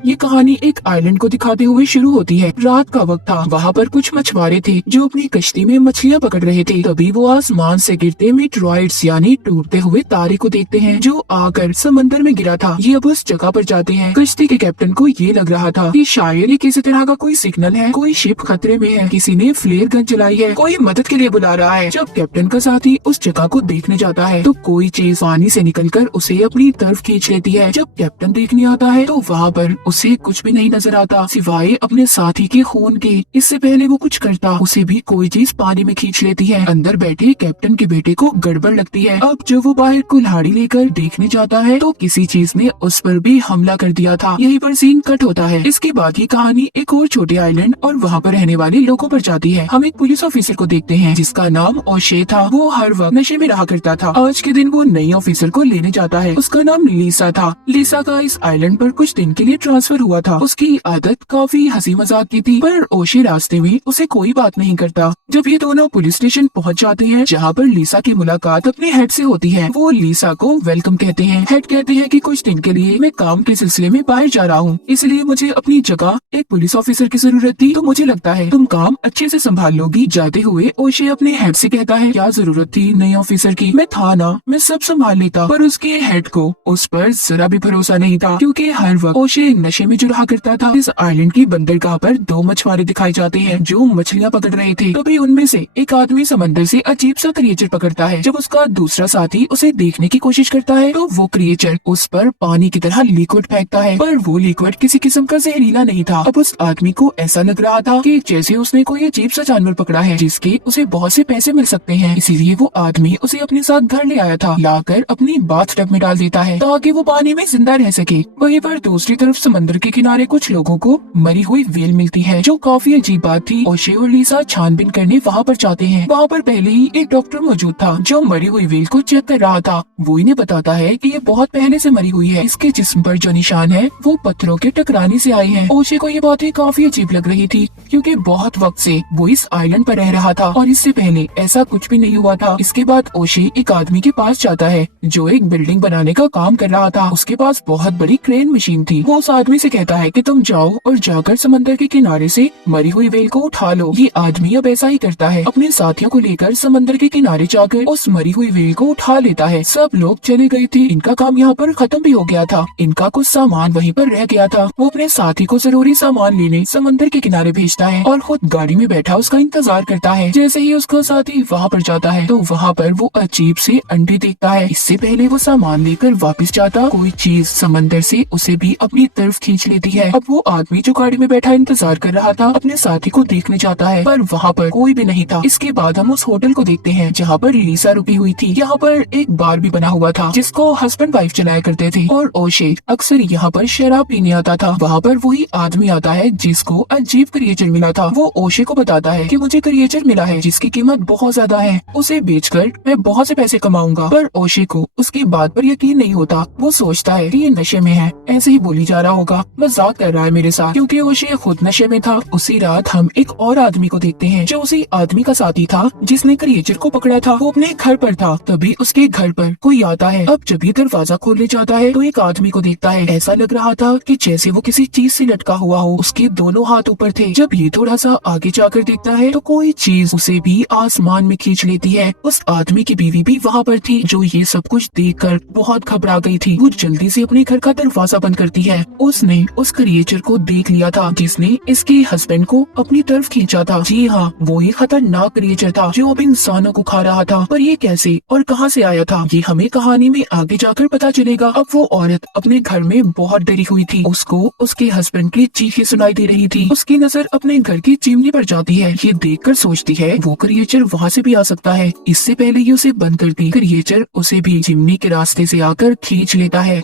ये कहानी एक आइलैंड को दिखाते हुए शुरू होती है। रात का वक्त था। वहाँ पर कुछ मछुआरे थे जो अपनी कश्ती में मछलियाँ पकड़ रहे थे। तभी वो आसमान से गिरते मीटरॉइड्स यानी टूटते हुए तारे को देखते हैं जो आकर समंदर में गिरा था। ये अब उस जगह पर जाते हैं। कश्ती के कैप्टन को ये लग रहा था कि शायद ये किसी तरह का कोई सिग्नल है, कोई शिप खतरे में है, किसी ने फ्लेयर गन चलाई है, कोई मदद के लिए बुला रहा है। जब कैप्टन का साथी उस जगह को देखने जाता है तो कोई चीज पानी से निकलकर उसे अपनी तरफ खींच लेती है। जब कैप्टन देखने आता है तो वहाँ पर उसे कुछ भी नहीं नजर आता सिवाय अपने साथी के खून के। इससे पहले वो कुछ करता उसे भी कोई चीज पानी में खींच लेती है। अंदर बैठे कैप्टन के बेटे को गड़बड़ लगती है। अब जब वो बाहर कुल्हाड़ी लेकर देखने जाता है तो किसी चीज ने उस पर भी हमला कर दिया था। यहीं पर सीन कट होता है। इसके बाद ही कहानी एक और छोटे आइलैंड और वहाँ पर रहने वाले लोगों पर जाती है। हम एक पुलिस ऑफिसर को देखते हैं जिसका नाम ओशे था। वो हर वक्त नशे में रहा करता था। आज के दिन वो नई ऑफिसर को लेने जाता है। उसका नाम लीसा था। लीसा का इस आइलैंड पर कुछ दिन के लिए ट्रांसफर हुआ था। उसकी आदत काफी हंसी मजाक की थी, पर ओशे रास्ते में उसे कोई बात नहीं करता। जब ये दोनों पुलिस स्टेशन पहुंच जाते हैं जहाँ पर लीसा की मुलाकात अपने हेड से होती है, वो लीसा को वेलकम कहते हैं। हेड कहते हैं कि कुछ दिन के लिए मैं काम के सिलसिले में बाहर जा रहा हूँ, इसलिए मुझे अपनी जगह एक पुलिस ऑफिसर की जरूरत थी, तो मुझे लगता है तुम काम अच्छे से संभाल लोगी। जाते हुए ओशे अपने हेड से कहता है क्या जरूरत थी नई ऑफिसर की, मैं था ना, मैं सब संभाल लेता। पर उसके हेड को उस पर जरा भी भरोसा नहीं था क्योंकि हर वक्त ओशे नशे में जो रहा करता था। इस आइलैंड की बंदरगाह पर दो मछुआरे दिखाई जाते हैं जो मछलियाँ पकड़ रहे थे। तभी उनमें से एक आदमी समंदर से अजीब सा क्रिएचर पकड़ता है। जब उसका दूसरा साथी उसे देखने की कोशिश करता है तो वो क्रिएचर उस पर पानी की तरह लिक्विड फेंकता है, पर वो लिक्विड किसी किस्म का जहरीला नहीं था। अब उस आदमी को ऐसा लग रहा था कि जैसे उसने कोई अजीब सा जानवर पकड़ा है जिसके उसे बहुत से पैसे मिल सकते हैं। इसीलिए वो आदमी उसे अपने साथ घर ले आया था, लाकर अपनी बाथटब में डाल देता है ताकि वो पानी में जिंदा रह सके। वहीं पर दूसरी तरफ समंदर के किनारे कुछ लोगों को मरी हुई व्हेल मिलती है जो काफी अजीब बात थी। ओशे और लीसा छानबीन करने वहाँ पर जाते हैं। वहाँ पर पहले ही एक डॉक्टर मौजूद था जो मरी हुई व्हेल को चेक कर रहा था। वो इन्हें बताता है कि ये बहुत पहले से मरी हुई है, इसके जिस्म पर जो निशान है वो पत्थरों के टकराने से आए हैं। ओशे को ये बातें काफी अजीब लग रही थी क्योंकि बहुत वक्त से वो इस आइलैंड पर रह रहा था और इससे पहले ऐसा कुछ भी नहीं हुआ था। इसके बाद ओशे एक आदमी के पास जाता है जो एक बिल्डिंग बनाने का काम कर रहा था। उसके पास बहुत बड़ी क्रेन मशीन थी। वो उस आदमी से कहता है कि तुम जाओ और जाकर समंदर के किनारे से मरी हुई व्हेल को उठा लो। ये आदमी अब ऐसा ही करता है, अपने साथियों को लेकर समंदर के किनारे जाकर उस मरी हुई व्हेल को उठा लेता है। सब लोग चले गए थे, इनका काम यहाँ पर खत्म भी हो गया था। इनका कुछ सामान वहीं पर रह गया था। वो अपने साथी को जरूरी सामान लेने समंदर के किनारे भेजता है और खुद गाड़ी में बैठा उसका इंतजार करता है। जैसे ही उसका साथी वहाँ पर जाता है तो वहाँ पर वो अजीब से अंडे देखता है। इससे पहले वो सामान लेकर वापस जाता, कोई चीज समंदर से उसे भी अपनी तरफ खींच लेती है। अब वो आदमी जो गाड़ी में बैठा इंतजार कर रहा था अपने साथी को देखने जाता है, पर वहाँ पर कोई भी नहीं था। इसके बाद हम उस होटल को देखते हैं जहाँ पर लीसा रुकी हुई थी। यहाँ पर एक बार भी बना हुआ था जिसको हस्बैंड वाइफ चलाया करते थे और ओशे अक्सर यहाँ पर शराब पीने आता था। वहाँ पर वही आदमी आता है जिसको अजीब क्रिएचर मिला था। वो ओशे को बताता है कि मुझे क्रिएचर मिला है जिसकी कीमत बहुत ज्यादा है, उसे बेचकर मैं बहुत से पैसे कमाऊंगा। पर ओशे को उसकी बात पर यकीन नहीं होता। वो सोचता है कि ये नशे में है, ऐसे ही बोली जा रहा होगा, मजाक कर रहा है मेरे साथ, क्योंकि ओशे खुद नशे में था। उसी रात हम एक और आदमी को देखते हैं जो उसी आदमी का साथी था जिसने क्रिएचर को पकड़ा था। वो अपने घर पर था, तभी उसके घर पर कोई आता है। अब जब ये दरवाजा खोलने जाता है तो एक आदमी को देखता है। ऐसा लग रहा था कि जैसे वो किसी चीज से लटका हुआ हो। उसके दोनों हाथ ऊपर थे। जब ये थोड़ा सा आगे जाकर देखता है तो कोई चीज उसे भी आसमान में खींच लेती है। उस आदमी की बीवी भी वहाँ पर थी जो ये सब कुछ देखकर बहुत घबरा गई थी। वो जल्दी से अपने घर का दरवाजा बंद करती है। उसने उस क्रिएचर को देख लिया था जिसने इसके हस्बैंड को अपनी तरफ खींचा था। जी हाँ, वो ही खतरनाक क्रिएचर था जो अब इंसानों को खा रहा था। पर ये कैसे और कहाँ से आया था ये हमें कहानी में आगे जाकर पता चलेगा। अब वो औरत अपने घर में बहुत डरी हुई थी। उसको उसके हस्बैंड की चीखें सुनाई दे रही थी। उसकी नजर अपने घर की चिमनी पर जाती है। ये देखकर सोचती है वो क्रिएचर वहाँ से भी आ सकता है। इससे पहले ये उसे बंद करती, क्रिएचर उसे भी चिमनी के रास्ते से आकर खींच लेता है।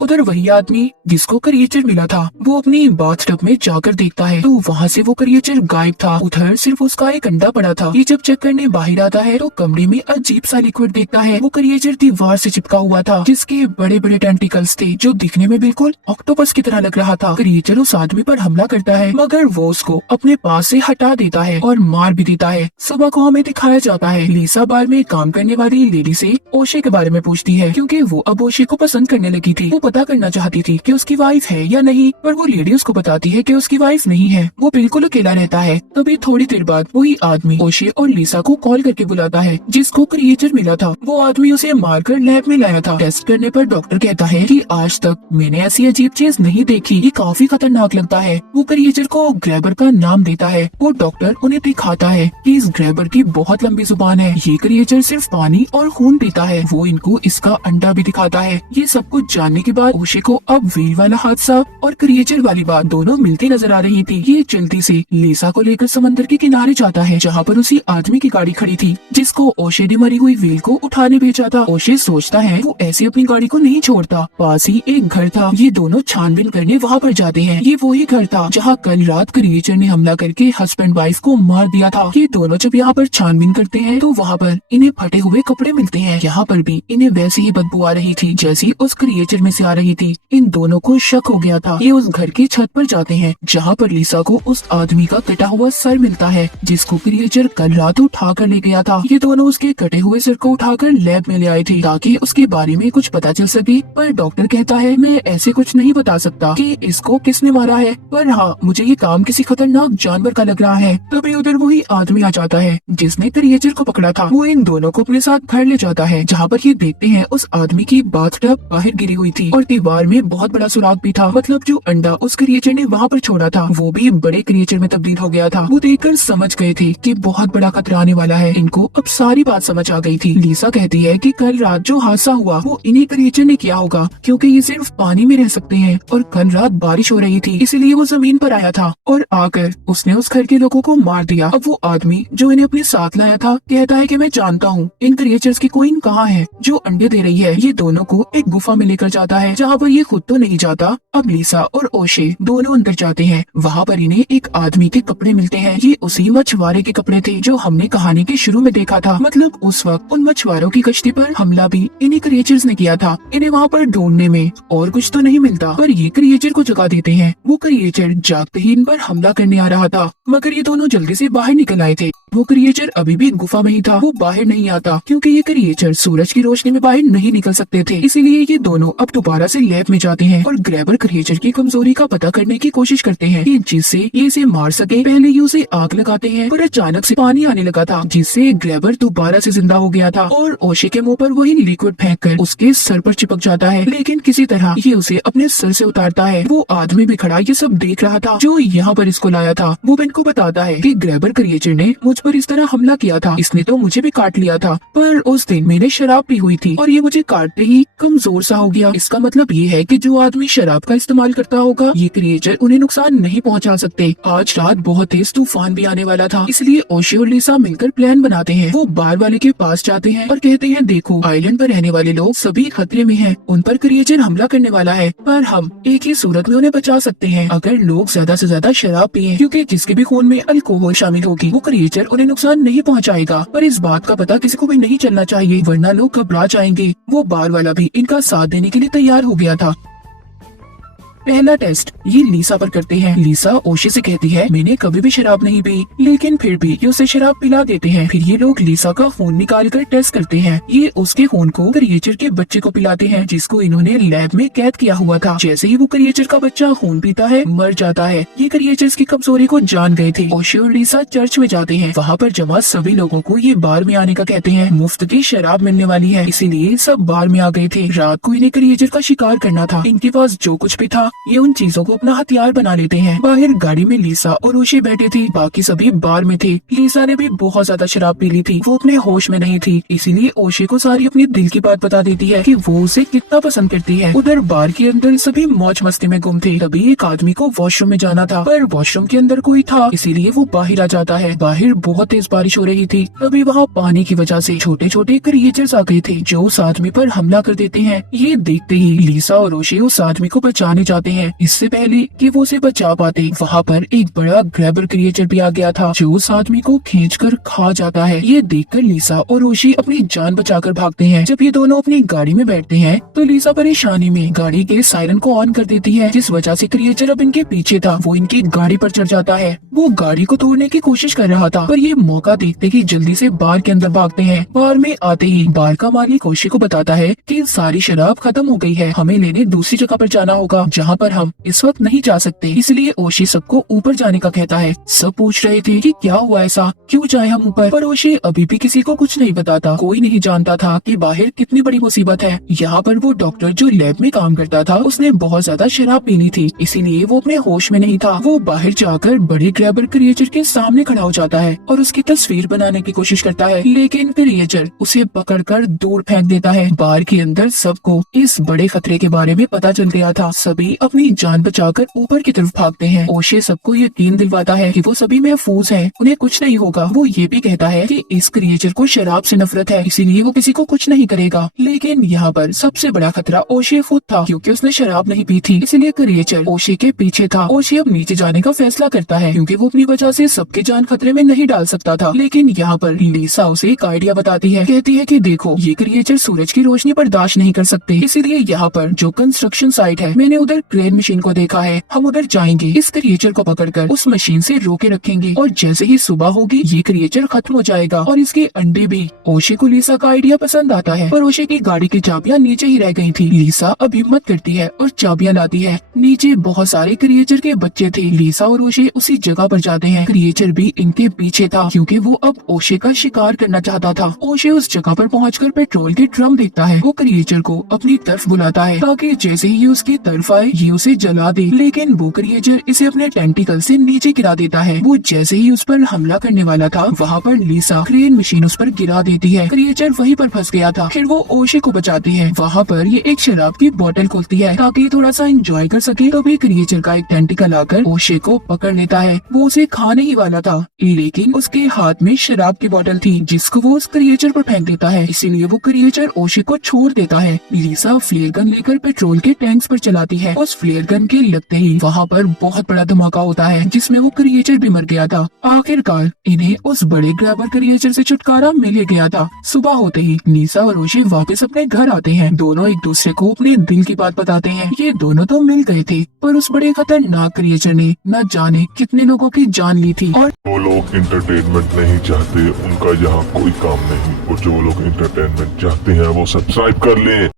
उधर वही आदमी जिसको क्रिएचर मिला था वो अपनी बाथटब में जाकर देखता है तो वहाँ से वो क्रिएचर गायब था। उधर सिर्फ उसका एक अंडा पड़ा था। ये जब चेक करने बाहर आता है तो कमरे में अजीब सा लिक्विड देखता है। वो क्रिएचर दीवार से चिपका हुआ था जिसके बड़े बड़े टेंटिकल्स थे जो दिखने में बिल्कुल ऑक्टोपस की तरह लग रहा था। क्रिएचर उस आदमी पर हमला करता है मगर वो उसको अपने पास से हटा देता है और मार भी देता है। सुबह को हमें दिखाया जाता है लीसा बार में काम करने वाली लेडी से ओशे के बारे में पूछती है क्योंकि वो अब ओशे को पसंद करने लगी थी। वो पता करना चाहती थी कि उसकी वाइफ है या नहीं, पर वो लेडी उसको बताती है कि उसकी वाइफ नहीं है, वो बिल्कुल अकेला रहता है। तभी थोड़ी देर बाद वही आदमी ओशे और लिसा को कॉल करके बुलाता है जिसको क्रिएचर मिला था। वो आदमी उसे मारकर लैब में लाया था। टेस्ट करने पर डॉक्टर कहता है कि आज तक मैंने ऐसी अजीब चीज नहीं देखी, ये काफी खतरनाक लगता है। वो क्रिएचर को ग्रैबर का नाम देता है। वो डॉक्टर उन्हें दिखाता है कि इस ग्रैबर की बहुत लंबी जुबान है, ये क्रिएचर सिर्फ पानी और खून पीता है। वो इनको इसका अंडा भी दिखाता है। ये सब कुछ जानने के बाद ओशे को अब व्हील वाला हादसा और क्रिएचर वाली बात दोनों मिलती नजर आ रही थी। ये जल्दी से लिसा को लेकर समंदर के किनारे जाता है जहाँ पर उसी आदमी की गाड़ी खड़ी थी जिसको ओशे ने मरी हुई व्हील को उठाने भेजा था। ओशे सोचता है वो ऐसे अपनी गाड़ी को नहीं छोड़ता। पास ही एक घर था। ये दोनों छानबीन करने वहाँ पर जाते हैं। ये वही घर था जहाँ कल रात क्रिएचर ने हमला करके हस्बैंड वाइफ को मार दिया था। ये दोनों जब यहाँ पर छानबीन करते हैं तो वहाँ पर इन्हें फटे हुए कपड़े मिलते हैं। यहाँ पर भी इन्हें वैसी ही बदबू आ रही थी जैसी उस क्रिएचर में से आ रही थी। इन दोनों को शक हो गया था। ये उस घर की छत पर जाते हैं जहाँ पर लिसा को उस आदमी का कटा हुआ सर मिलता है जिसको क्रिएचर कल रात उठा कर ले गया था। ये दोनों उसके कटे हुए सर को उठाकर लैब में ले आए थे ताकि उसके बारे में कुछ पता चल सके, पर डॉक्टर कहता है मैं ऐसे कुछ नहीं बता सकता कि इसको किसने मारा है, पर हाँ मुझे ये काम किसी खतरनाक जानवर का लग रहा है। तभी उधर वही आदमी आ जाता है जिसने क्रिएचर को पकड़ा था। वो इन दोनों को अपने साथ घर ले जाता है जहाँ पर ये देखते हैं उस आदमी की बाथटब बाहर गिरी हुई थी और दीवार में बहुत बड़ा सुराग भी था। मतलब जो अंडा उस क्रिएचर ने वहाँ पर छोड़ा था वो भी बड़े क्रिएचर में तब्दील हो गया था। वो देखकर समझ गए थे कि बहुत बड़ा खतरा आने वाला है। इनको अब सारी बात समझ आ गई थी। लिसा कहती है कि कल रात जो हादसा हुआ वो इन्हीं क्रिएचर ने किया होगा क्योंकि ये सिर्फ पानी में रह सकते हैं और कल रात बारिश हो रही थी इसलिए वो जमीन पर आया था और आकर उसने उस घर के लोगों को मार दिया। अब वो आदमी जो इन्हें अपने साथ लाया था कहता है कि मैं जानता हूँ इन क्रिएचर्स की क्वीन कहाँ है जो अंडे दे रही है। ये दोनों को एक गुफा में लेकर जाता है जहाँ पर ये खुद तो नहीं जाता। अब लिसा और ओशे दोनों अंदर जाते हैं। वहाँ पर इन्हें एक आदमी के कपड़े मिलते हैं। ये उसी मछुआरे के कपड़े थे जो हमने कहानी के शुरू में देखा था। मतलब उस वक्त उन मछुआरों की कश्ती पर हमला भी इन्हीं क्रिएचर्स ने किया था। इन्हें वहाँ पर ढूंढने में और कुछ तो नहीं मिलता पर ये क्रिएचर को जगा देते हैं। वो क्रिएचर जागते ही इन पर हमला करने आ रहा था मगर ये दोनों जल्दी से बाहर निकल आए थे। वो क्रिएचर अभी भी गुफा में ही था। वो बाहर नहीं आता क्योंकि ये क्रिएचर सूरज की रोशनी में बाहर नहीं निकल सकते थे। इसीलिए ये दोनों अब दोबारा से लैब में जाते हैं और ग्रैबर क्रिएचर की कमजोरी का पता करने की कोशिश करते हैं कि जिससे ये इसे मार सके। पहले ये उसे आग लगाते हैं पर अचानक से पानी आने लगा था जिससे ग्रैबर दोबारा से जिंदा हो गया था और ओशे के मुंह पर वही लिक्विड फेंक कर उसके सर पर चिपक जाता है। लेकिन किसी तरह ये उसे अपने सर से उतारता है। वो आदमी भी खड़ा ये सब देख रहा था जो यहाँ पर इसको लाया था। वो बेन को बताता है कि ग्रैबर क्रिएचर ने मुझ पर इस तरह हमला किया था। इसने तो मुझे भी काट लिया था पर उस दिन मैंने शराब पी हुई थी और ये मुझे काटते ही कमजोर सा हो गया। इसका मतलब ये है कि जो आदमी शराब का इस्तेमाल करता होगा ये क्रिएचर उन्हें नुकसान नहीं पहुंचा सकते। आज रात बहुत तेज तूफान भी आने वाला था इसलिए ओशे और लिसा मिलकर प्लान बनाते हैं। वो बार वाले के पास जाते हैं और कहते हैं देखो आइलैंड पर रहने वाले लोग सभी खतरे में हैं। उन पर क्रिएचर हमला करने वाला है पर हम एक ही सूरत में उन्हें बचा सकते हैं अगर लोग ज्यादा से ज्यादा शराब पिए क्योंकि जिसके भी खून में अल्कोहल शामिल होगी वो क्रिएचर उन्हें नुकसान नहीं पहुंचाएगा। पर इस बात का पता किसी को भी नहीं चलना चाहिए वरना लोग घबरा जाएंगे। वो बार वाला भी इनका साथ देने के लिए तैयार हो गया था। पहला टेस्ट ये लिसा पर करते हैं। लिसा ओशे से कहती है मैंने कभी भी शराब नहीं पी लेकिन फिर भी ये उसे शराब पिला देते हैं। फिर ये लोग लिसा का खून निकाल कर टेस्ट करते हैं। ये उसके खून को क्रिएचर के बच्चे को पिलाते हैं जिसको इन्होंने लैब में कैद किया हुआ था। जैसे ही वो क्रिएचर का बच्चा खून पीता है मर जाता है। ये क्रिएचर्स की कमजोरी को जान गए थे। ओशे और लिसा चर्च में जाते हैं। वहाँ पर जमा सभी लोगों को ये बार में आने का कहते हैं। मुफ्त की शराब मिलने वाली है इसीलिए सब बार में आ गए थे। रात को इन्हें क्रिएचर का शिकार करना था। इनके पास जो कुछ भी था ये उन चीजों को अपना हथियार बना लेते हैं। बाहर गाड़ी में लिसा और ओशे बैठे थे। बाकी सभी बार में थे। लिसा ने भी बहुत ज्यादा शराब पी ली थी। वो अपने होश में नहीं थी इसीलिए ओशे को सारी अपनी दिल की बात बता देती है कि वो उसे कितना पसंद करती है। उधर बार के अंदर सभी मौज मस्ती में गुम थे। तभी एक आदमी को वॉशरूम में जाना था पर वॉशरूम के अंदर कोई था इसीलिए वो बाहर आ जाता है। बाहर बहुत तेज बारिश हो रही थी। तभी वहाँ पानी की वजह से छोटे छोटे क्रिएचर्स आ गए थे जो उस आदमी पर हमला कर देते हैं। ये देखते ही लिसा और ओशे उस आदमी को बचाने जाते जाते हैं। इससे पहले कि वो उसे बचा पाते, वहाँ पर एक बड़ा ग्रैबर क्रिएचर भी आ गया था जो उस आदमी को खींचकर खा जाता है। ये देखकर लिसा और ओशी अपनी जान बचाकर भागते हैं। जब ये दोनों अपनी गाड़ी में बैठते हैं तो लिसा परेशानी में गाड़ी के सायरन को ऑन कर देती है, जिस वजह से क्रिएचर अब इनके पीछे था वो इनकी गाड़ी पर चढ़ जाता है। वो गाड़ी को तोड़ने की कोशिश कर रहा था, पर ये मौका देखते ही जल्दी से बार के अंदर भागते हैं। बार में आते ही बार का मालिक ओशी को बताता है कि सारी शराब खत्म हो गई है, हमें लेने दूसरी जगह पर जाना होगा जहाँ पर हम इस वक्त नहीं जा सकते। इसलिए ओशी सबको ऊपर जाने का कहता है। सब पूछ रहे थे कि क्या हुआ ऐसा, क्यों जाए हम ऊपर, पर ओशी अभी भी किसी को कुछ नहीं बताता। कोई नहीं जानता था कि बाहर कितनी बड़ी मुसीबत है। यहाँ पर वो डॉक्टर जो लैब में काम करता था उसने बहुत ज्यादा शराब पीनी थी, इसीलिए वो अपने होश में नहीं था। वो बाहर जाकर बड़े ग्रैबर क्रिएचर के सामने खड़ा हो जाता है और उसकी तस्वीर बनाने की कोशिश करता है, लेकिन क्रिएचर उसे पकड़कर दूर फेंक देता है। बार के अंदर सबको इस बड़े खतरे के बारे में पता चल गया था। सभी अपनी जान बचाकर ऊपर की तरफ भागते हैं। ओशे सबको यकीन दिलवाता है कि वो सभी महफूज हैं, उन्हें कुछ नहीं होगा। वो ये भी कहता है कि इस क्रिएचर को शराब से नफरत है, इसीलिए वो किसी को कुछ नहीं करेगा। लेकिन यहाँ पर सबसे बड़ा खतरा ओशे खुद था, क्योंकि उसने शराब नहीं पी थी, इसलिए क्रिएचर ओशे के पीछे था। ओशे अब नीचे जाने का फैसला करता है, क्योंकि वो अपनी वजह से सबकी जान खतरे में नहीं डाल सकता था। लेकिन यहाँ पर लिसा उसे एक आइडिया बताती है। कहती है कि देखो, ये क्रिएचर सूरज की रोशनी बर्दाश्त नहीं कर सकते, इसीलिए यहाँ पर जो कंस्ट्रक्शन साइट है, मैंने उधर क्रेन मशीन को देखा है, हम उधर जाएंगे, इस क्रिएचर को पकड़कर उस मशीन से रोके रखेंगे और जैसे ही सुबह होगी ये क्रिएचर खत्म हो जाएगा और इसके अंडे भी। ओशे को लिसा का आइडिया पसंद आता है, पर ओशे की गाड़ी की चाबियां नीचे ही रह गई थी। लिसा अब हिम्मत करती है और चाबियां लाती है। नीचे बहुत सारे क्रिएचर के बच्चे थे। लिसा और ओशे उसी जगह पर जाते हैं। क्रिएचर भी इनके पीछे था, क्योंकि वो अब ओशे का शिकार करना चाहता था। ओशे उस जगह पर पहुंचकर पेट्रोल के ड्रम देखता है। वो क्रिएचर को अपनी तरफ बुलाता है ताकि जैसे ही ये उसकी तरफ आए ये उसे जला दे, लेकिन वो क्रिएचर इसे अपने टेंटिकल से नीचे गिरा देता है। वो जैसे ही उस पर हमला करने वाला था, वहाँ पर लिसा क्रेन मशीन उस पर गिरा देती है। क्रिएचर वहीं पर फंस गया था। फिर वो ओशे को बचाती है। वहाँ पर ये एक शराब की बोतल खोलती है ताकि थोड़ा सा एंजॉय कर सके। तभी क्रिएचर का एक टेंटिकल आकर ओशे को पकड़ लेता है। वो उसे खाने ही वाला था, लेकिन उसके हाथ में शराब की बोतल थी, जिसको वो उस क्रिएचर पर फेंक देता है। इसीलिए वो क्रिएचर ओशे को छोड़ देता है। लिसा फ्लेयर गन लेकर पेट्रोल के टैंक्स पर चलाती है। उस फ्लेयर गन के लगते ही वहाँ पर बहुत बड़ा धमाका होता है, जिसमें वो क्रिएचर भी मर गया था। आखिरकार इन्हें उस बड़े ग्रैबर क्रिएचर से छुटकारा मिल ही गया था। सुबह होते ही लिसा और ओशे वापस अपने घर आते हैं। दोनों एक दूसरे को अपने दिल की बात बताते हैं। ये दोनों तो मिल गए थे, पर उस बड़े खतरनाक क्रिएचर ने न जाने कितने लोगों की जान ली थी। और जो लोग इंटरटेनमेंट नहीं चाहते उनका यहाँ कोई काम नहीं, और जो लोग इंटरटेनमेंट चाहते हैं वो सब्सक्राइब कर लें।